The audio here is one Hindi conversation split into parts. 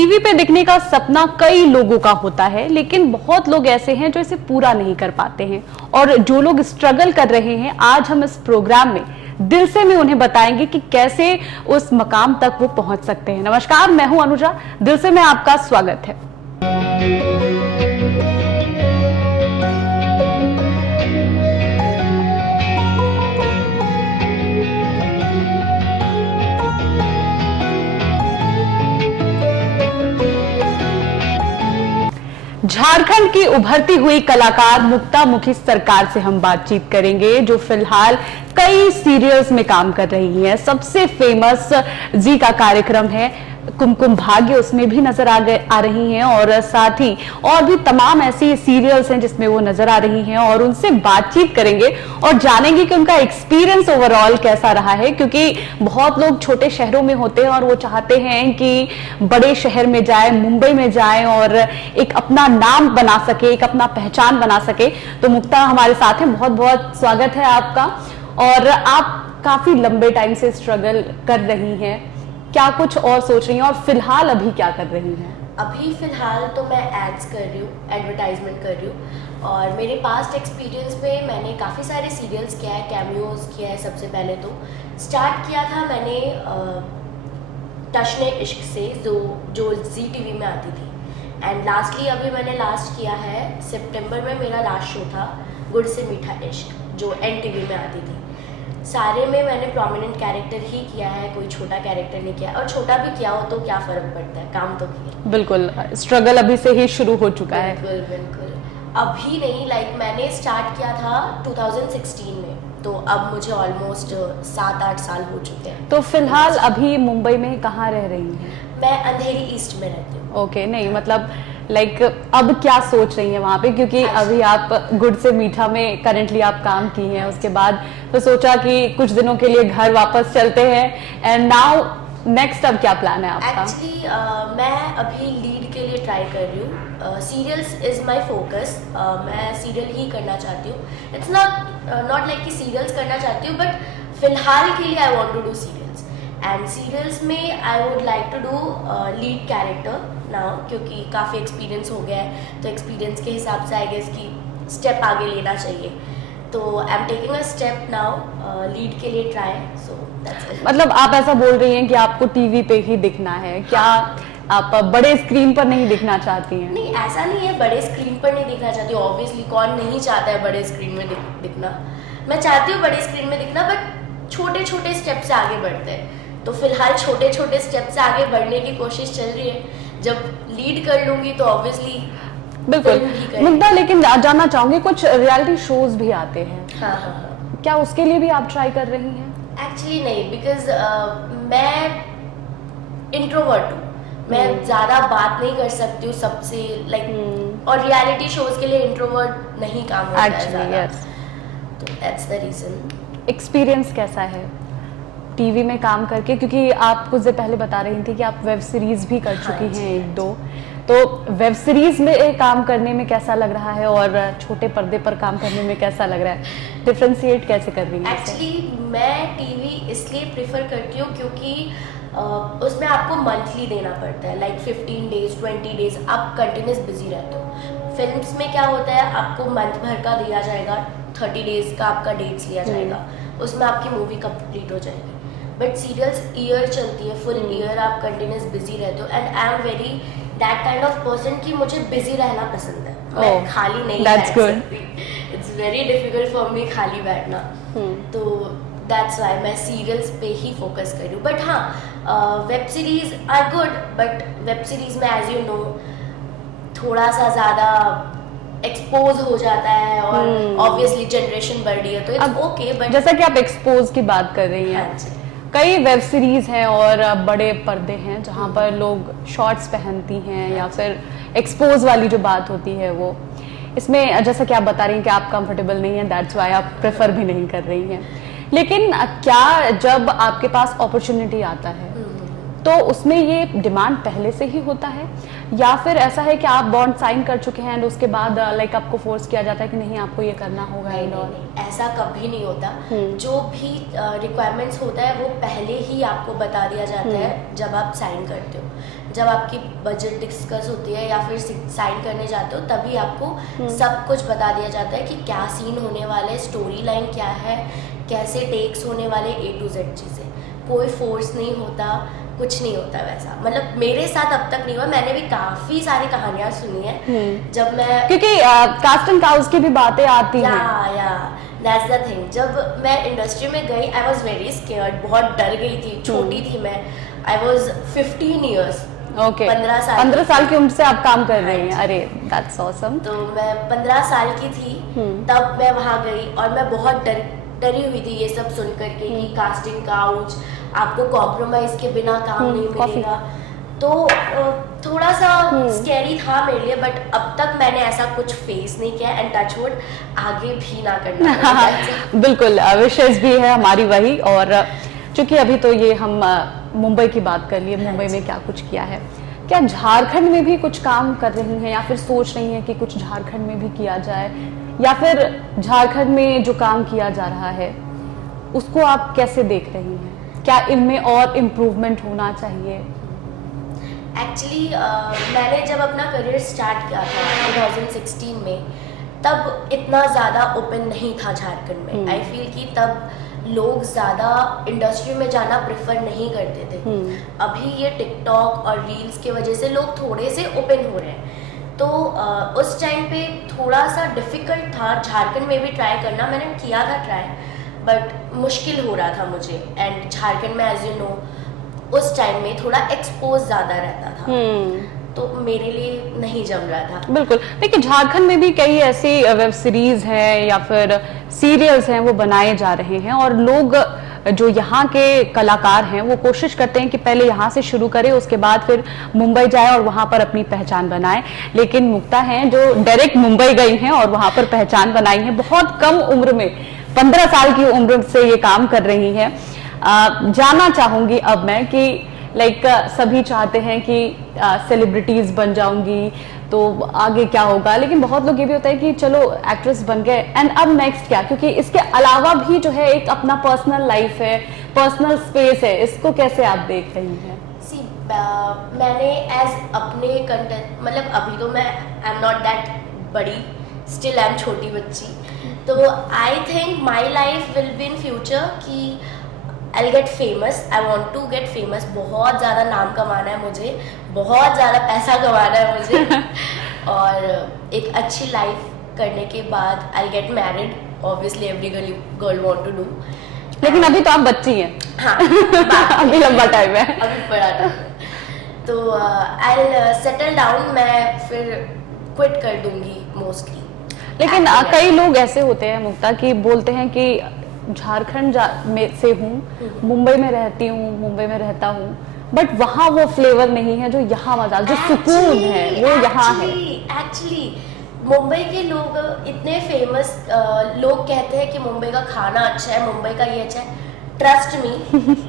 टीवी पे दिखने का सपना कई लोगों का होता है, लेकिन बहुत लोग ऐसे हैं जो इसे पूरा नहीं कर पाते हैं। और जो लोग स्ट्रगल कर रहे हैं, आज हम इस प्रोग्राम में दिल से में उन्हें बताएंगे कि कैसे उस मकाम तक वो पहुंच सकते हैं। नमस्कार, मैं हूं अनुजा, दिल से में आपका स्वागत है। झारखंड की उभरती हुई कलाकार मुक्ता मुखी सरकार से हम बातचीत करेंगे, जो फिलहाल कई सीरियल्स में काम कर रही हैं। सबसे फेमस जी का कार्यक्रम है कुमकुम भाग्य, उसमें भी नजर आ रही हैं, और साथ ही और भी तमाम ऐसी सीरियल्स हैं जिसमें वो नजर आ रही हैं। और उनसे बातचीत करेंगे और जानेंगे कि उनका एक्सपीरियंस ओवरऑल कैसा रहा है, क्योंकि बहुत लोग छोटे शहरों में होते हैं और वो चाहते हैं कि बड़े शहर में जाए, मुंबई में जाए और एक अपना नाम बना सके, एक अपना पहचान बना सके। तो मुक्ता हमारे साथ हैं, बहुत बहुत स्वागत है आपका। और आप काफी लंबे टाइम से स्ट्रगल कर रही हैं, क्या कुछ और सोच रही हैं, और फिलहाल अभी क्या कर रही हैं? अभी फिलहाल तो मैं एड्स कर रही हूँ, एडवर्टाइजमेंट कर रही हूँ। और मेरे पास्ट एक्सपीरियंस में मैंने काफ़ी सारे सीरियल्स किया है, कैमियोज किया है। सबसे पहले तो स्टार्ट किया था मैंने टशने इश्क से, जो जी टीवी में आती थी। एंड लास्टली अभी मैंने लास्ट किया है सितंबर में, मेरा लास्ट शो था गुड़ से मीठा इश्क, जो NTV में आती थी। सारे में मैंने प्रोमिनेंट कैरेक्टर ही किया है, कोई छोटा कैरेक्टर नहीं किया। और छोटा भी किया हो तो क्या फर्क पड़ता है, काम तो किया। बिल्कुल, स्ट्रगल अभी से ही शुरू हो चुका है। बिल्कुल बिल्कुल, अभी नहीं। मैंने स्टार्ट किया था 2016 में, तो अब मुझे ऑलमोस्ट 7-8 साल हो चुके हैं। तो फिलहाल अभी मुंबई में कहाँ रह रही हैं? मैं अंधेरी ईस्ट में रहती हूँ। ओके, नहीं मतलब अब क्या सोच रही हैं वहाँ पे, क्योंकि अभी आप गुड़ से मीठा में करंटली आप काम की हैं, उसके बाद तो सोचा कि कुछ दिनों के लिए घर वापस चलते हैं। एंड नाउ नेक्स्ट अब क्या प्लान है आपका? एक्चुअली मैं अभी लीड के लिए ट्राई कर रही हूँ। Serials is my focus. मैं सीरियल ही करना चाहती हूँ। इट्स नॉट लाइक कि सीरियल्स करना चाहती हूँ, बट फिलहाल के लिए I want to do serials. And serials में I would like to do lead character now, क्योंकि काफ़ी एक्सपीरियंस हो गया है। तो एक्सपीरियंस के हिसाब से आई गेस कि स्टेप आगे लेना चाहिए। तो I am taking a step now, lead के लिए ट्राई। So that's it. मतलब आप ऐसा बोल रही हैं कि आपको टीवी पे ही दिखना है, क्या आप बड़े स्क्रीन पर नहीं दिखना चाहती हैं? नहीं, ऐसा नहीं है, बड़े स्क्रीन पर नहीं दिखना चाहती। ऑब्वियसली कौन नहीं चाहता है बड़े स्क्रीन में दिखना। मैं चाहती हूँ बड़े स्क्रीन में दिखना, बट छोटे छोटे स्टेप से आगे बढ़ते हैं। तो फिलहाल छोटे छोटे स्टेप से आगे बढ़ने की कोशिश चल रही है। जब लीड कर लूंगी तो ऑब्वियसली बिल्कुल मुद्दा। लेकिन जानना चाहूंगी, कुछ रियलिटी शोज भी आते हैं, हाँ, क्या उसके लिए भी आप ट्राई कर रही हैं? एक्चुअली नहीं, बिकॉज मैं इंट्रोवर्ट हूँ। मैं ज़्यादा बात नहीं कर सकती हूँ सबसे, और रियलिटी शोज के लिए इंट्रोवर्ट नहीं काम होता है ज़्यादा। तो दैट्स द रीज़न। एक्सपीरियंस कैसा है टीवी में काम करके, क्योंकि आप कुछ देर पहले बता रही थी कि आप वेब सीरीज भी कर चुकी हैं 1-2, तो वेब सीरीज में काम करने में कैसा लग रहा है और छोटे पर्दे पर काम करने में कैसा लग रहा है? डिफरेंशिएट कैसे कर रही हैं? एक्चुअली मैं टीवी इसलिए प्रेफर करती हूँ क्योंकि उसमें आपको मंथली देना पड़ता है, लाइक 15 डेज 20 डेज आप कंटिन्यूस बिजी रहते हो। फिल्म्स में क्या होता है, आपको मंथ भर का दिया जाएगा, 30 डेज का आपका डेट्स लिया जाएगा, उसमें आपकी मूवी कंप्लीट हो जाएगी। बट सीरियल्स ईयर चलती है, फुल ईयर आप कंटिन्यूस बिजी रहते हो। And I am very that kind of person कि मुझे बिजी रहना पसंद है। मैं खाली नहीं बैठ सकती। It's very difficult for me खाली बैठना। तो दैट्स वाई मैं सीरियल्स पे ही फोकस कर रही हूँ। बट हाँ, web series are good, but web series में एज यू नो थोड़ा सा ज़्यादा एक्सपोज हो जाता है, और ऑब्वियसली जनरेशन बढ़ रही है, तो इट्स ओके। बट जैसा कि आप एक्सपोज की बात कर रही हैं, कई वेब सीरीज हैं और बड़े पर्दे हैं जहाँ पर लोग शॉर्ट्स पहनती हैं, या फिर एक्सपोज वाली जो बात होती है वो, इसमें जैसा कि आप बता रही हैं कि आप कंफर्टेबल नहीं हैं, दैट्स वाई आप प्रेफर भी नहीं कर रही हैं। लेकिन क्या जब आपके पास अपॉर्चुनिटी आता है तो उसमें ये डिमांड पहले से ही होता है, या फिर ऐसा है कि आप बॉन्ड साइन कर चुके हैं और उसके बाद लाइक आपको फोर्स किया जाता है कि नहीं आपको ये करना होगा? नहीं, ऐसा कभी नहीं होता। जो भी रिक्वायरमेंट्स होता है वो पहले ही आपको बता दिया जाता है जब आप साइन करते हो। जब आपकी बजट डिस्कस होती है या फिर साइन करने जाते हो तभी आपको सब कुछ बता दिया जाता है कि क्या सीन होने वाले, स्टोरी लाइन क्या है, कैसे टेक्स होने वाले, A to Z चीज़ें। कोई फोर्स नहीं होता, कुछ नहीं होता वैसा। मतलब मेरे साथ अब तक नहीं हुआ। मैंने भी काफी सारी कहानियां सुनी है जब मैं, क्योंकि कास्ट एंड काउस की भी बातें आती हैं। या दैट्स द थिंग। जब मैं इंडस्ट्री में गई आई वाज वेरी स्केयर्ड, बहुत डर गई थी। छोटी थी मैं, आई वाज 15 इयर्स। ओके, 15 साल की उम्र से आप काम कर रही हैं। अरे दैट्स ऑसम। तो मैं 15 साल की थी तब मैं वहां गई और मैं बहुत डरी हुई थी ये सब सुन करके कि कास्टिंग काउच, आपको कॉम्प्रोमाइज के बिना काम नहीं मिलेगा। तो थोड़ा सा स्कैरी था मेरे लिए, बट अब तक मैंने ऐसा कुछ फेस नहीं किया एंड टच वुड आगे भी ना करना। बिल्कुल, विशेष भी है हमारी वही। और चूंकि अभी तो ये हम मुंबई की बात कर लिए, मुंबई में क्या कुछ किया है, क्या झारखंड में भी कुछ काम कर रही हैं या फिर सोच रही हैं कि कुछ झारखंड में भी किया जाए, या फिर झारखंड में जो काम किया जा रहा है उसको आप कैसे देख रही हैं? क्या इनमें और इम्प्रूवमेंट होना चाहिए? एक्चुअली मैंने जब अपना करियर स्टार्ट किया था 2016 में, तब इतना ज़्यादा ओपन नहीं था झारखंड में। आई फील कि तब लोग ज़्यादा इंडस्ट्री में जाना प्रेफर नहीं करते थे। अभी ये टिकटॉक और रील्स की वजह से लोग थोड़े से ओपन हो रहे हैं। तो उस टाइम पे थोड़ा सा डिफ़िकल्ट था झारखंड में भी ट्राई करना। मैंने किया था ट्राई, बट मुश्किल हो रहा था मुझे। एंड झारखंड में एज यू नो उस टाइम में थोड़ा एक्सपोज ज़्यादा रहता था, तो मेरे लिए नहीं जम रहा था। बिल्कुल। देखिए, झारखंड में भी कई ऐसी वेब सीरीज हैं या फिर सीरियल्स हैं वो बनाए जा रहे हैं, और लोग जो यहाँ के कलाकार हैं वो कोशिश करते हैं कि पहले यहाँ से शुरू करें, उसके बाद फिर मुंबई जाए और वहाँ पर अपनी पहचान बनाए। लेकिन मुक्ता हैं जो डायरेक्ट मुंबई गई हैं और वहाँ पर पहचान बनाई है। बहुत कम उम्र में, 15 साल की उम्र से ये काम कर रही हैं। जानना चाहूंगी अब मैं कि सभी चाहते हैं कि सेलिब्रिटीज बन जाऊंगी तो आगे क्या होगा, लेकिन बहुत लोग ये भी होता है कि चलो एक्ट्रेस बन गए एंड अब नेक्स्ट क्या, क्योंकि इसके अलावा भी जो है एक अपना पर्सनल लाइफ है, पर्सनल स्पेस है। इसको कैसे आप देख रही हैं? मैंने एज अपने कंटेंट, मतलब अभी तो मैं आई एम नॉट दैट बड़ी, स्टिल आई एम छोटी बच्ची। तो I think my life will be in future कि I'll get famous, I want to get famous। बहुत ज़्यादा नाम कमाना है मुझे, बहुत ज़्यादा पैसा कमाना है मुझे और एक अच्छी लाइफ करने के बाद I'll get married, obviously every girl want to do। लेकिन अभी तो आप बच्ची हैं। हाँ अभी लंबा टाइम है, अभी बड़ा टाइम है। तो I'll settle down, मैं फिर क्विट कर दूंगी मोस्टली। लेकिन कई लोग ऐसे होते हैं मुक्ता कि बोलते हैं कि झारखंड में से हूँ, मुंबई में रहती हूँ, मुंबई में रहता हूँ, बट वहाँ वो फ्लेवर नहीं है जो यहाँ मजा, जो सुकून है वो यहाँ है। एक्चुअली मुंबई के लोग इतने फेमस, लोग कहते हैं कि मुंबई का खाना अच्छा है, मुंबई का ये अच्छा है। ट्रस्ट मी,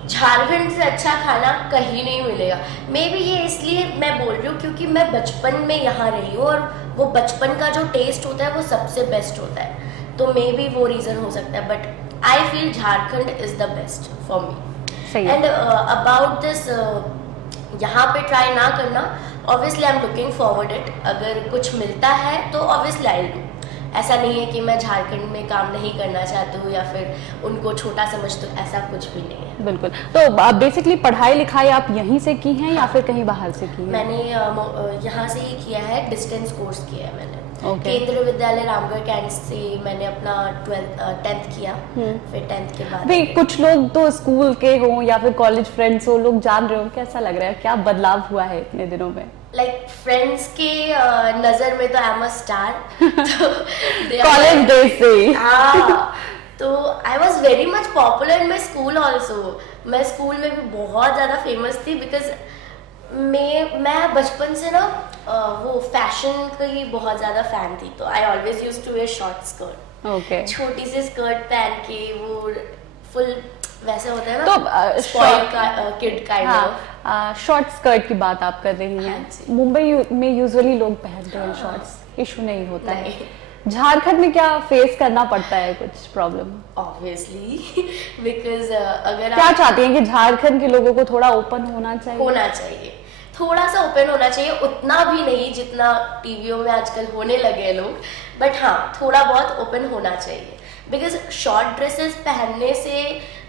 झारखंड से अच्छा खाना कहीं नहीं मिलेगा। मे बी ये इसलिए मैं बोल रही हूँ क्योंकि मैं बचपन में यहाँ रही हूँ और वो बचपन का जो टेस्ट होता है वो सबसे बेस्ट होता है, तो मे बी वो रीज़न हो सकता है। But I feel Jharkhand is the best for me। And about this, यहाँ पे ट्राई ना करना, obviously I'm looking forward it। अगर कुछ मिलता है तो obviously I'll do। ऐसा नहीं है कि मैं झारखंड में काम नहीं करना चाहती हूँ या फिर उनको छोटा समझती हूँ, ऐसा कुछ भी नहीं है। बिल्कुल। तो बेसिकली पढ़ाई लिखाई आप यहीं से की हैं या फिर कहीं बाहर से की है? मैंने यहाँ से ही किया है, डिस्टेंस कोर्स किया है मैंने। केंद्रीय विद्यालय रामगढ़ कैंट से मैंने अपना 10th किया। फिर 10th के बाद भी कुछ लोग तो स्कूल के हो या फिर कॉलेज फ्रेंड्स हो, लोग जान रहे हो, कैसा लग रहा है, क्या बदलाव हुआ है इतने दिनों में? लाइक फ्रेंड्स के नजर में तो I am a star. College days से। हाँ, तो I was very much popular in my school also. मैं स्कूल में भी बहुत ज़्यादा फेमस थी बिकॉज मैं बचपन से ना वो फैशन की बहुत ज़्यादा फैन थी, तो I always use to wear short skirt. Okay. छोटी सी स्कर्ट पहन के वो फुल वैसे होता है ना, तो spoiled kid kind of. Short skirt की बात आप कर रही हैं। मुंबई में यूजुअली लोग पहनते हैं शॉर्ट्स, इशू नहीं होता है। झारखंड में क्या फेस करना पड़ता है कुछ प्रॉब्लम? ऑब्वियसली बिकॉज अगर क्या चाहती हैं कि झारखंड के लोगों को थोड़ा ओपन होना चाहिए? थोड़ा सा ओपन होना चाहिए, उतना भी नहीं जितना टीवियों में आजकल होने लगे हैं लोग, बट हाँ थोड़ा बहुत ओपन होना चाहिए। बिकॉज शॉर्ट ड्रेसेस पहनने से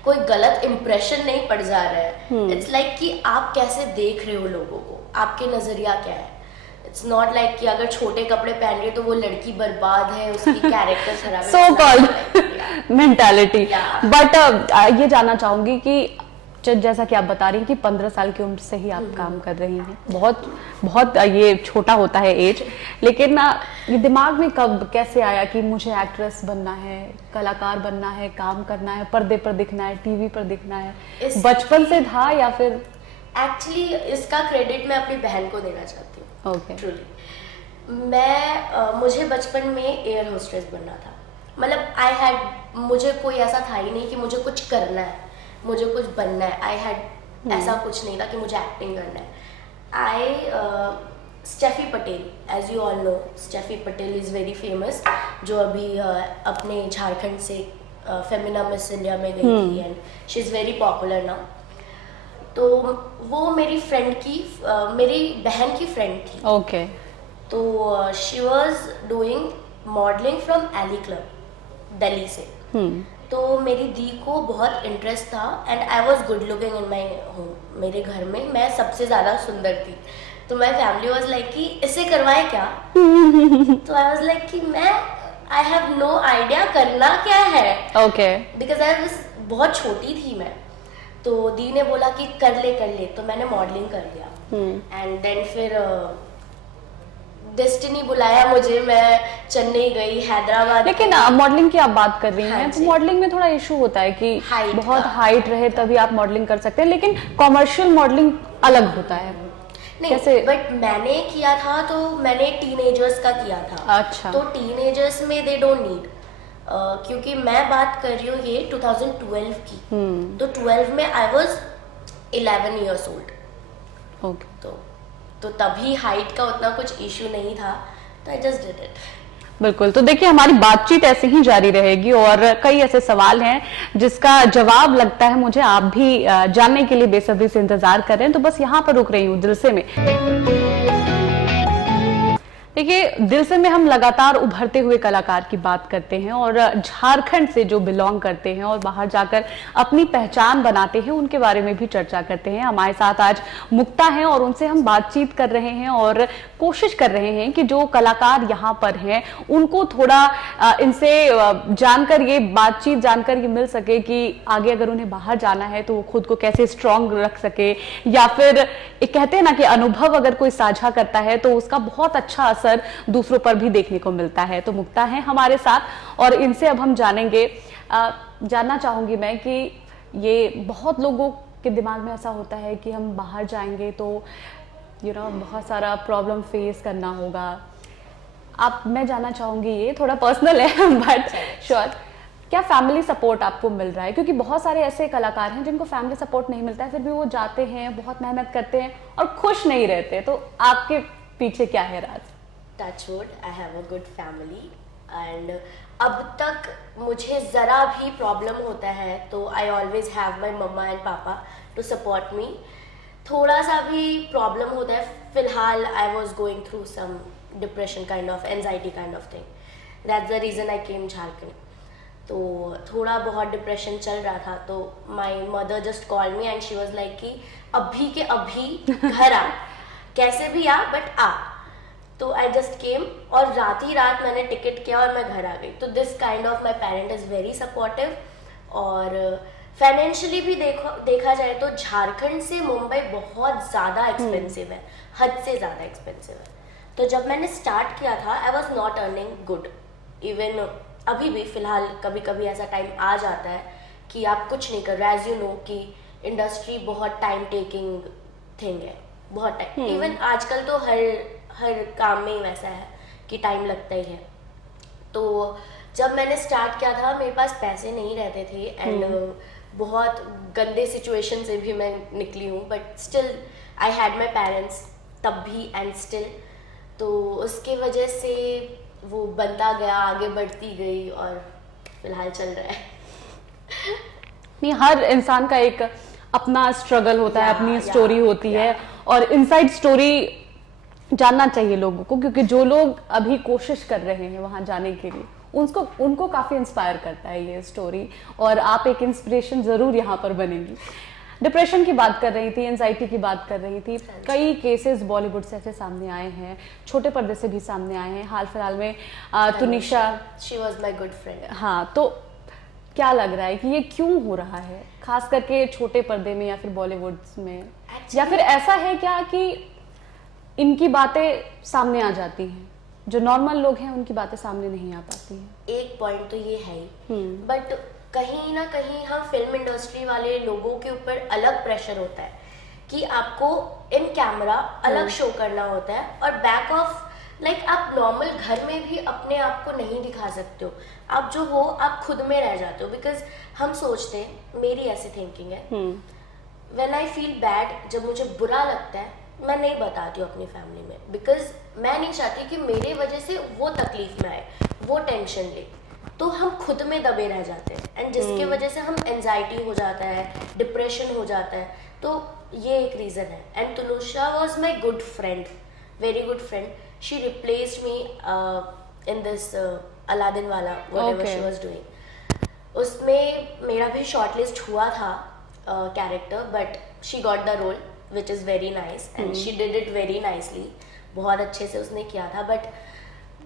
कोई गलत इंप्रेशन नहीं पड़ जा रहा है। इट्स लाइक कि आप कैसे देख रहे हो लोगों को, आपके नजरिया क्या है। इट्स नॉट लाइक कि अगर छोटे कपड़े पहन रही हो तो वो लड़की बर्बाद है, उसकी कैरेक्टर खराब है। So called mentality. बट ये जानना चाहूंगी कि जैसा कि आप बता रही हैं कि 15 साल की उम्र से ही आप काम कर रही हैं, बहुत बहुत ये छोटा होता है एज, लेकिन ये दिमाग में कब कैसे आया कि मुझे एक्ट्रेस बनना है, कलाकार बनना है, काम करना है, पर्दे पर दिखना है, टीवी पर दिखना है? बचपन से था या फिर? एक्चुअली इसका क्रेडिट मैं अपनी बहन को देना चाहती हूँ। ओके। ट्रूली मुझे बचपन में एयर होस्टेस बनना था। मतलब मुझे कोई ऐसा था ही नहीं कि मुझे कुछ करना है, मुझे कुछ बनना है। आई हैड ऐसा कुछ नहीं था कि मुझे एक्टिंग करना है। Steffi Patel, as you all know, Steffi Patel is very famous, जो अभी अपने झारखंड से फेमिना मिस इंडिया में गई थी and she is very popular now. तो वो मेरी बहन की फ्रेंड थी। ओके। तो she was doing modelling from Ellie club Delhi से। तो मेरी दी को बहुत इंटरेस्ट था and I was good looking in my home. मेरे घर में मैं सबसे ज़्यादा सुंदर थी, तो माई फैमिली वॉज लाइक कि इसे करवाए क्या। तो आई वॉज लाइक कि आई हैव नो आइडिया करना क्या है। ओके। बिकॉज आई वॉज बहुत छोटी थी मैं। तो दी ने बोला कि कर ले, तो मैंने मॉडलिंग कर लिया। एंड देन फिर डेस्टिनी बुलाया मुझे, मैं चेन्नई गई, हैदराबाद। लेकिन मॉडलिंग की आप बात कर रही हैं, हाँ तो मॉडलिंग में थोड़ा इशू होता है कि बहुत हाइट रहे तभी आप मॉडलिंग कर सकते हैं, लेकिन कॉमर्शियल मॉडलिंग अलग होता है। नहीं, कैसे? बट मैंने किया था तो मैंने टीनेजर्स का किया था। अच्छा। तो टीनेजर्स में दे डोंट नीड, क्योंकि मैं बात कर रही हूँ ये 2012 की। तो 12 में I was 11 years old। Okay. तो तभी हाइट का उतना कुछ इशू नहीं था, तो आई जस्ट डिड इट। बिल्कुल। तो देखिए, हमारी बातचीत ऐसे ही जारी रहेगी और कई ऐसे सवाल हैं जिसका जवाब लगता है मुझे आप भी जानने के लिए बेसब्री से इंतजार कर रहे हैं, तो बस यहाँ पर रुक रही हूँ दिल से में। देखिए, दिल से में हम लगातार उभरते हुए कलाकार की बात करते हैं और झारखंड से जो बिलोंग करते हैं और बाहर जाकर अपनी पहचान बनाते हैं उनके बारे में भी चर्चा करते हैं। हमारे साथ आज मुक्ता हैं और उनसे हम बातचीत कर रहे हैं और कोशिश कर रहे हैं कि जो कलाकार यहाँ पर हैं उनको थोड़ा इनसे जानकर ये बातचीत जानकर ये मिल सके कि आगे अगर उन्हें बाहर जाना है तो वो खुद को कैसे स्ट्रांग रख सके, या फिर एक कहते हैं ना कि अनुभव अगर कोई साझा करता है तो उसका बहुत अच्छा असर दूसरों पर भी देखने को मिलता है। तो मुक्ता है हमारे साथ और इनसे अब हम जानेंगे। जानना चाहूंगी मैं कि ये बहुत लोगों के दिमाग में ऐसा होता है कि हम बाहर जाएंगे तो बहुत सारा प्रॉब्लम फेस करना होगा। मैं जानना चाहूंगी, ये थोड़ा पर्सनल है बट श्योर, क्या फैमिली सपोर्ट आपको मिल रहा है? क्योंकि बहुत सारे ऐसे कलाकार हैं जिनको फैमिली सपोर्ट नहीं मिलता है, फिर भी वो जाते हैं, बहुत मेहनत करते हैं और खुश नहीं रहते। तो आपके पीछे क्या है राज? Touch wood, I have a good family and अब तक मुझे ज़रा भी प्रॉब्लम होता है तो I always have my mamma and papa to support me. थोड़ा सा भी प्रॉब्लम होता है, फिलहाल I was going through some depression kind of, anxiety kind of thing, that's the reason I came Jharkhand. तो थोड़ा बहुत डिप्रेशन चल रहा था, तो my mother just call me and she was like कि अभी के अभी घर आ, कैसे भी आ बट आ। तो आई जस्ट केम और रात ही रात मैंने टिकट किया और मैं घर आ गई। तो this kind of my parent is very supportive. और फाइनेंशियली भी देखा जाए तो झारखंड से मुंबई बहुत ज़्यादा एक्सपेंसिव है, हद से ज़्यादा एक्सपेंसिव है। तो जब मैंने स्टार्ट किया था I was not earning good. Even अभी भी फ़िलहाल कभी कभी ऐसा टाइम आ जाता है कि आप कुछ नहीं कर रहे। एज यू नो कि इंडस्ट्री बहुत टाइम टेकिंग थिंग है, बहुत टाइम। इवन आजकल तो हर काम में ही वैसा है कि टाइम लगता ही है। तो जब मैंने स्टार्ट किया था मेरे पास पैसे नहीं रहते थे एंड बहुत गंदे सिचुएशन से भी मैं निकली हूँ, but still I had my parents तब भी एंड स्टिल। तो उसके वजह से वो बनता गया, आगे बढ़ती गई और फिलहाल चल रहा है। नहीं, हर इंसान का एक अपना स्ट्रगल होता है, अपनी स्टोरी होती है, और इनसाइड स्टोरी जानना चाहिए लोगों को, क्योंकि जो लोग अभी कोशिश कर रहे हैं वहां जाने के लिए उनको काफी इंस्पायर करता है ये स्टोरी, और आप एक इंस्पिरेशन जरूर यहाँ पर बनेंगी। डिप्रेशन की बात कर रही थी, एंजाइटी की बात कर रही थी, कई केसेस बॉलीवुड से ऐसे सामने आए हैं, छोटे पर्दे से भी सामने आए हैं। हाल फिलहाल में Tunisha, she was my good friend. हाँ, तो क्या लग रहा है कि ये क्यों हो रहा है, खास करके छोटे पर्दे में या फिर बॉलीवुड में? या फिर ऐसा है क्या कि इनकी बातें सामने आ जाती हैं, जो नॉर्मल लोग हैं उनकी बातें सामने नहीं आ पाती हैं? एक पॉइंट तो ये है ही, बट कहीं ना कहीं हम फिल्म इंडस्ट्री वाले लोगों के ऊपर अलग प्रेशर होता है कि आपको इन कैमरा अलग शो करना होता है, और बैक ऑफ लाइक आप नॉर्मल घर में भी अपने आप को नहीं दिखा सकते हो। आप जो हो आप खुद में रह जाते हो, बिकॉज हम सोचते हैं, मेरी ऐसी थिंकिंग है, व्हेन आई फील बैड, जब मुझे बुरा लगता है मैं नहीं बताती हूँ अपनी फैमिली में, बिकॉज मैं नहीं चाहती कि मेरे वजह से वो तकलीफ में आए, वो टेंशन ले, तो हम खुद में दबे रह जाते हैं, एंड जिसके वजह से हम एंजाइटी हो जाता है, डिप्रेशन हो जाता है। तो ये एक रीज़न है। And Tunisha was my good friend, very good friend. She replaced me in this Aladdin वाला व्हाटएवर शी वाज डूइंग। उसमें मेरा भी शॉर्टलिस्ट हुआ था character, but she got the role which is very nice and she did it very nicely, बहुत अच्छे से उसने किया था। बट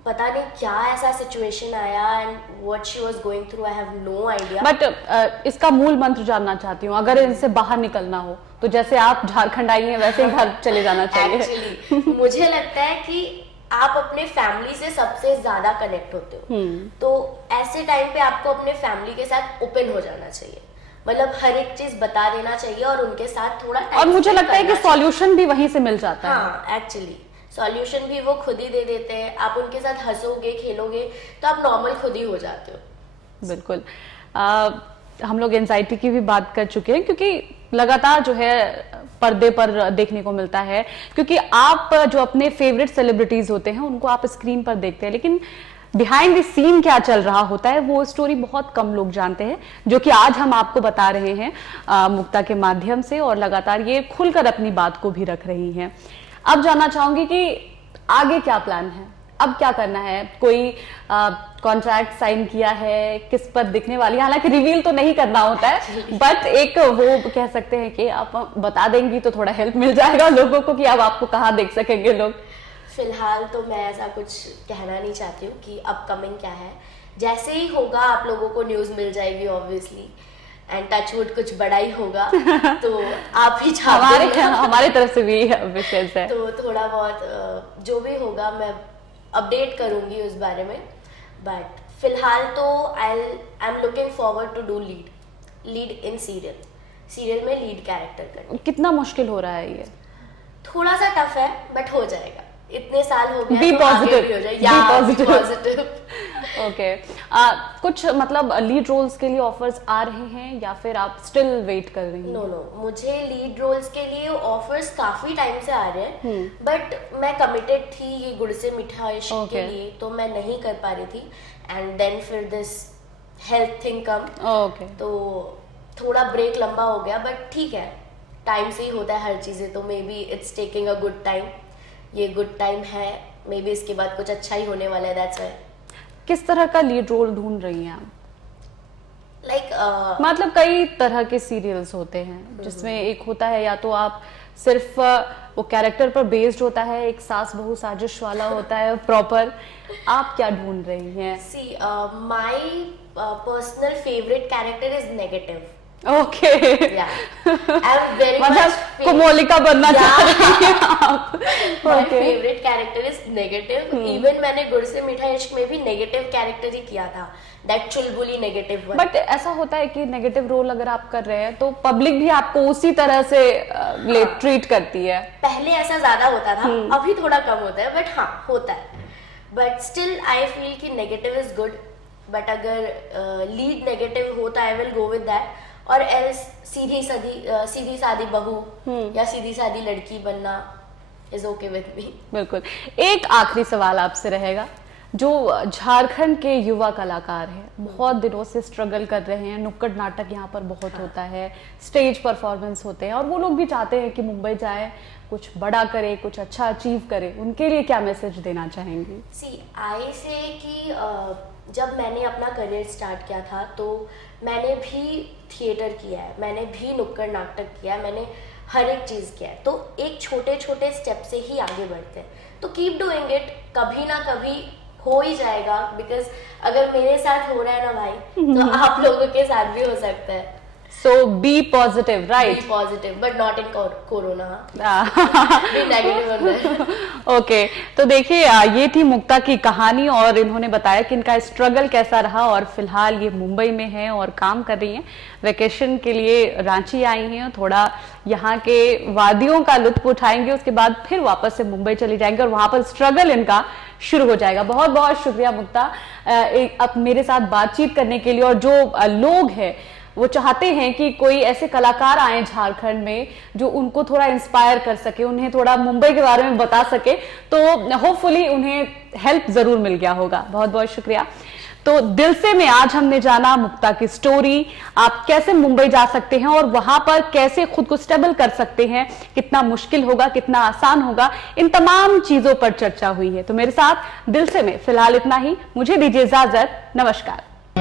पता नहीं क्या ऐसा सिचुएशन आया and what she was going through, I have no idea। But इसका मूल मंत्र जानना चाहती हूँ, अगर इनसे बाहर निकलना हो तो जैसे आप झारखंड आई हैं वैसे ही घर चले जाना चाहिए। Actually, मुझे लगता है कि आप अपने फैमिली से सबसे ज्यादा कनेक्ट होते हो, तो ऐसे टाइम पे आपको अपने फैमिली के साथ ओपन हो जाना चाहिए, मतलब हर एक चीज बता देना चाहिए और उनके साथ थोड़ा टाइम, और मुझे लगता है कि सॉल्यूशन भी वहीं से मिल जाता है। हाँ, एक्चुअली सॉल्यूशन भी वो खुद ही दे देते हैं। आप उनके साथ हंसोगे खेलोगे तो आप नॉर्मल खुद ही हो जाते हो। बिल्कुल। हम लोग एंजाइटी की भी बात कर चुके हैं, क्योंकि लगातार जो है पर्दे पर देखने को मिलता है, क्योंकि आप जो अपने फेवरेट सेलिब्रिटीज होते हैं उनको आप स्क्रीन पर देखते हैं, लेकिन बिहाइंड द सीन क्या चल रहा होता है वो स्टोरी बहुत कम लोग जानते हैं, जो कि आज हम आपको बता रहे हैं मुक्ता के माध्यम से, और लगातार ये खुलकर अपनी बात को भी रख रही हैं। अब जानना चाहूंगी कि आगे क्या प्लान है, अब क्या करना है? कोई कॉन्ट्रैक्ट साइन किया है, किस पर दिखने वाली है? हालांकि रिवील तो नहीं करना होता है, बट एक वो कह सकते हैं कि आप बता देंगी तो थोड़ा हेल्प मिल जाएगा लोगों को कि अब आपको कहाँ देख सकेंगे लोग। फिलहाल तो मैं ऐसा कुछ कहना नहीं चाहती हूँ कि अपकमिंग क्या है। जैसे ही होगा आप लोगों को न्यूज़ मिल जाएगी ऑब्वियसली, एंड टचवुड कुछ बड़ा ही होगा तो आप ही हमारे तरफ से भी विशेष है, तो थोड़ा बहुत जो भी होगा मैं अपडेट करूंगी उस बारे में। बट फिलहाल तो I am looking forward to do lead in serial में लीड कैरेक्टर करना। कितना मुश्किल हो रहा है ये? थोड़ा सा टफ है बट हो जाएगा, इतने साल हो गए बी तो पॉजिटिव, आगे भी हो जाए। पॉजिटिव। ओके। कुछ मतलब लीड रोल्स के लिए ऑफर्स आ रहे हैं या फिर आप स्टिल वेट कर रही हैं? नो, मुझे लीड रोल्स के लिए ऑफर्स काफी टाइम से आ रहे हैं, बट मैं कमिटेड थी ये गुड़ से मीठा इश्क के लिए, तो मैं नहीं कर पा रही थी। एंड देन फिर दिस हेल्थ थिंग कम, तो थोड़ा ब्रेक लंबा हो गया, बट ठीक है, टाइम से ही होता है हर चीजें, तो may be it's taking a good time. ये गुड टाइम है, मे बी इसके बाद कुछ अच्छा ही होने वाला है, दैट्स व्हाई। किस तरह का लीड रोल ढूंढ रही हैं आप? लाइक मतलब कई तरह के सीरियल्स होते हैं जिसमें एक होता है या तो आप सिर्फ वो कैरेक्टर पर बेस्ड होता है, एक सास बहू साजिश वाला होता है प्रॉपर। आप क्या ढूंढ रही हैं? See my personal favourite character is negative. Okay, मतलब कोमोलिका बनना चाह रही हैं आप? My favourite character is negative. Even मैंने गुड़ से मीठा इश्क में भी नेगेटिव कैरेक्टर ही किया था, that Chulbuli negative one. But ऐसा होता है कि नेगेटिव रोल अगर आप कर रहे हैं तो पब्लिक भी आपको उसी तरह से ट्रीट करती है। पहले ऐसा ज्यादा होता था, अभी थोड़ा कम होता है, बट हाँ होता है। बट स्टिल आई फील कि नेगेटिव इज गुड, बट अगर लीड नेगेटिव होता I will go with that, और एल्स सीधी सादी बहू या सीधी सादी लड़की बनना इज ओके विद मी। बिल्कुल। एक आखिरी सवाल आपसे रहेगा, जो झारखंड के युवा कलाकार हैं, बहुत दिनों से स्ट्रगल कर रहे हैं, नुक्कड़ नाटक यहाँ पर बहुत होता है, स्टेज परफॉर्मेंस होते हैं, और वो लोग भी चाहते हैं कि मुंबई जाए, कुछ बड़ा करे, कुछ अच्छा अचीव करे, उनके लिए क्या मैसेज देना चाहेंगी? सी आई से कि जब मैंने अपना करियर स्टार्ट किया था तो मैंने भी थिएटर किया है, मैंने भी नुक्कड़ नाटक किया है, मैंने हर एक चीज़ किया है। तो एक छोटे छोटे स्टेप से ही आगे बढ़ते हैं, तो कीप डूइंग इट, कभी ना कभी हो ही जाएगा। बिकॉज अगर मेरे साथ हो रहा है ना भाई, तो आप लोगों के साथ भी हो सकता है। So be positive, right? Be positive, but not in corona. Be negative on that. Okay, तो देखिए ये थी मुक्ता की कहानी, और इन्होंने बताया कि इनका स्ट्रगल कैसा रहा, और फिलहाल ये मुंबई में हैं और काम कर रही हैं। वेकेशन के लिए रांची आई हैं, थोड़ा यहाँ के वादियों का लुत्फ उठाएंगे, उसके बाद फिर वापस से मुंबई चली जाएंगे और वहां पर स्ट्रगल इनका शुरू हो जाएगा। बहुत बहुत शुक्रिया मुक्ता अब मेरे साथ बातचीत करने के लिए। और जो लोग हैं वो चाहते हैं कि कोई ऐसे कलाकार आए झारखंड में जो उनको थोड़ा इंस्पायर कर सके, उन्हें थोड़ा मुंबई के बारे में बता सके, तो होपफुली उन्हें हेल्प जरूर मिल गया होगा। बहुत बहुत शुक्रिया। तो दिल से में आज हमने जाना मुक्ता की स्टोरी, आप कैसे मुंबई जा सकते हैं और वहां पर कैसे खुद को स्टेबल कर सकते हैं, कितना मुश्किल होगा, कितना आसान होगा, इन तमाम चीजों पर चर्चा हुई है। तो मेरे साथ दिल से में फिलहाल इतना ही, मुझे दीजिए इजाजत, नमस्कार।